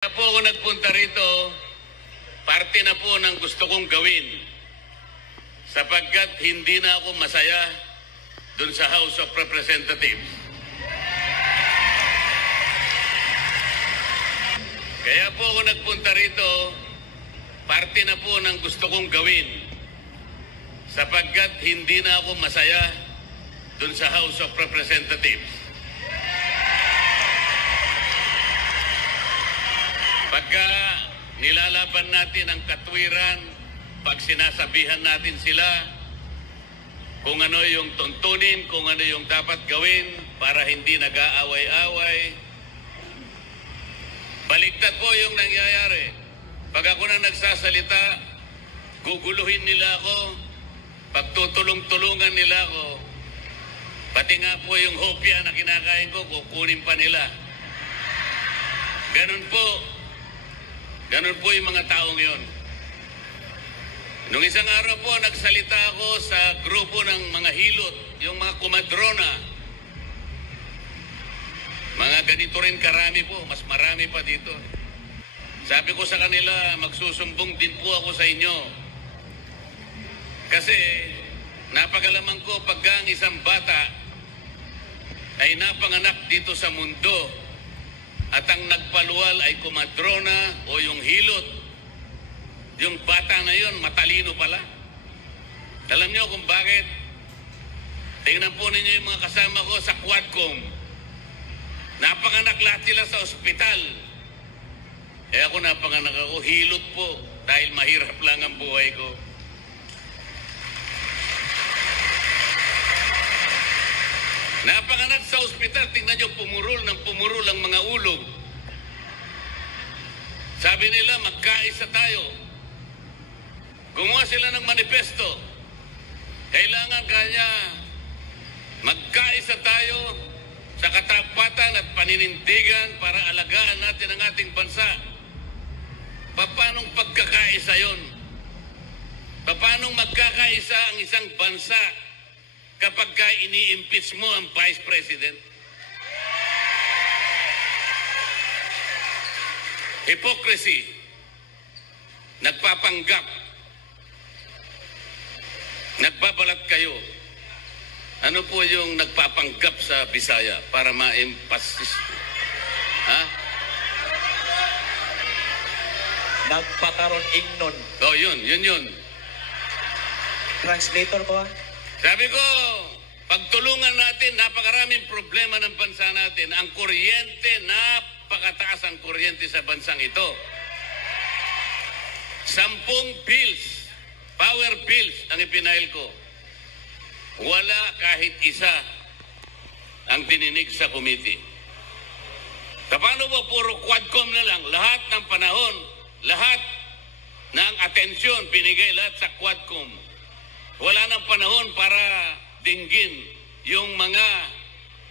Kaya po ako nagpunta rito, parte na po ng gusto kong gawin sapagkat hindi na ako masaya dun sa House of Representatives. Kaya po ako nagpunta rito, parte na po ng gusto kong gawin sapagkat hindi na ako masaya dun sa House of Representatives. Pagka nilalaban natin ang katwiran, pag sinasabihan natin sila kung ano yung tuntunin, kung ano yung dapat gawin para hindi nag-aaway-away, baliktad po yung nangyayari. Pag ako na nagsasalita, guguluhin nila ako, pagtutulong-tulungan nila ako, pati nga po yung hopya na kinakain ko, kukunin pa nila. Ganun po yung mga taong yon. Nung isang araw po, nagsalita ako sa grupo ng mga hilot, yung mga kumadrona. Mga ganito rin karami po, mas marami pa dito. Sabi ko sa kanila, magsusumbong din po ako sa inyo. Kasi napagalaman ko pagka ang isang bata ay napanganak dito sa mundo, at ang nagpaluwal ay kumadrona o yung hilot, yung bata na yun, matalino pala. Alam niyo kung bakit? Tingnan po ninyo yung mga kasama ko sa Quadcom. Napanganak lahat sila sa ospital. Ako napanganak ako, hilot po, dahil mahirap lang ang buhay ko. Napanganak sa ospital, tingnan nyo, pumurol ang mga ulog. Sabi nila, magkaisa tayo. Gumawa sila ng manifesto. Kailangan kanya magkaisa tayo sa katapatan at paninindigan para alagaan natin ang ating bansa. Paanong pagkakaisa yon? Paanong magkakaisa ang isang bansa kapag ka ini-impeach mo ang Vice President? Hypocrisy. Nagpapanggap. Nagbabalat kayo. Ano po yung nagpapanggap sa Bisaya para ma-emphasis? Ha? Nagpakaroon ingnon. Oh, yun. Translator ko. Sabi ko, pagtulungan natin, napakaraming problema ng bansa natin. Ang kuryente, napakataas ang kuryente sa bansang ito. 10 bills, power bills ang ipinail ko. Wala kahit isa ang dininig sa committee. Paano ba puro Quadcom na lang? Lahat ng panahon, lahat ng atensyon, binigay lahat sa Quadcom. Wala nang panahon para dinggin yung mga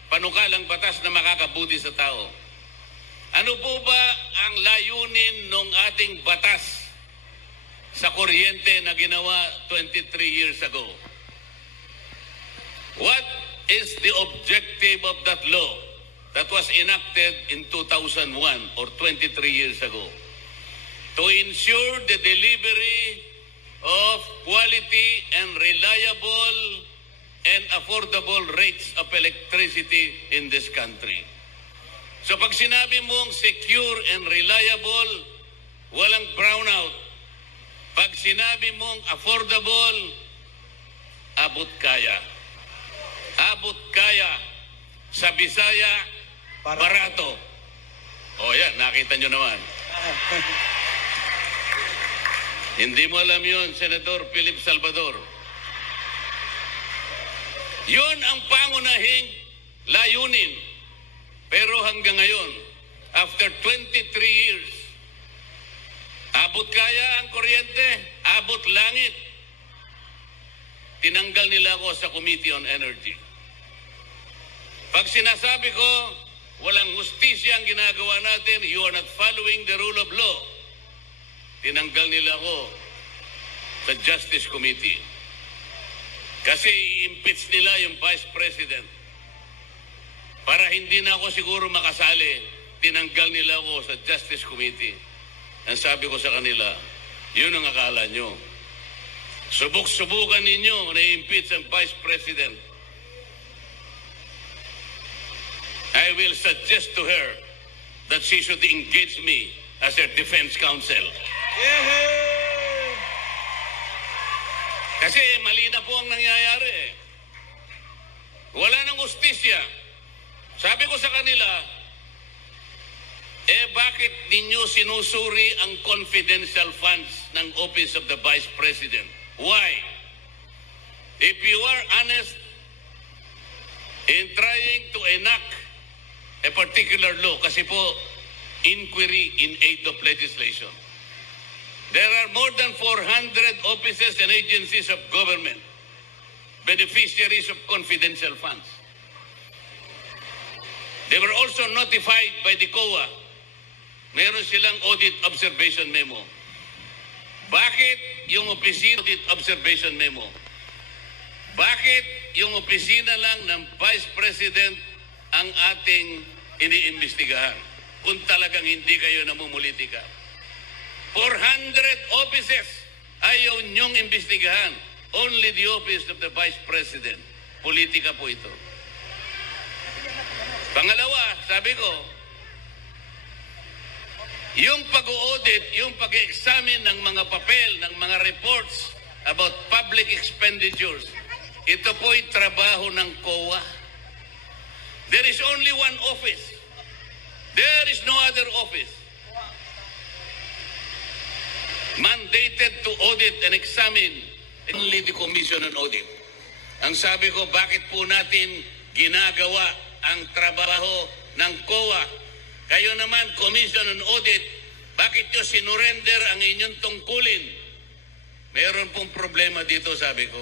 panukalang batas na makakabuti sa tao. Ano po ba ang layunin ng ating batas sa kuryente na ginawa 23 years ago? What is the objective of that law that was enacted in 2001 or 23 years ago? To ensure the delivery of quality and reliable and affordable rates of electricity in this country. So pag sinabi mong secure and reliable, walang brownout. Pag sinabi mong affordable, abot kaya. Abot kaya. Sa Bisaya, barato. O yan, nakita nyo naman. Hindi mo alam yun, Senador Philip Salvador. Yun ang pangunahing layunin. Pero hanggang ngayon, after 23 years, abot kaya ang kuryente, abot langit. Tinanggal nila ako sa Committee on Energy. Pag sinasabi ko, walang hustisya ang ginagawa natin, you are not following the rule of law. Tinanggal nila ako sa Justice Committee. Kasi i-impeach nila yung Vice President. Para hindi na ako siguro makasali tinanggal nila ako sa Justice Committee. Ang sabi ko sa kanila, yun ang akala nyo. Subok-subukan ninyo na impeach ang Vice President. I will suggest to her that she should engage me as her defense counsel. Kasi mali na po ang nangyayari. Wala nang hustisya. Sabi ko sa kanila, bakit ninyo sinusuri ang confidential funds ng Office of the Vice President? Why? If you are honest in trying to enact a particular law, kasi po, inquiry in aid of legislation. There are more than 400 offices and agencies of government, beneficiaries of confidential funds. They were also notified by the COA. Meron silang audit observation memo. Bakit yung opisina audit observation memo? Bakit yung opisina lang ng Vice President ang ating iniimbestigahan? Kung talagang hindi kayo namumulitika. 400 offices ayaw nyong imbestigahan. Only the Office of the Vice President. Politika po ito. Pangalawa, sabi ko, yung pag-audit, yung pag-examine ng mga papel, ng mga reports about public expenditures, ito po'y trabaho ng COA. There is only one office. There is no other office mandated to audit and examine, only the Commission on Audit. Ang sabi ko, bakit po natin ginagawa ang trabaho ng COA? Kayo naman, Commission on Audit, bakit nyo sinurrender ang inyong tungkulin? Meron pong problema dito, sabi ko.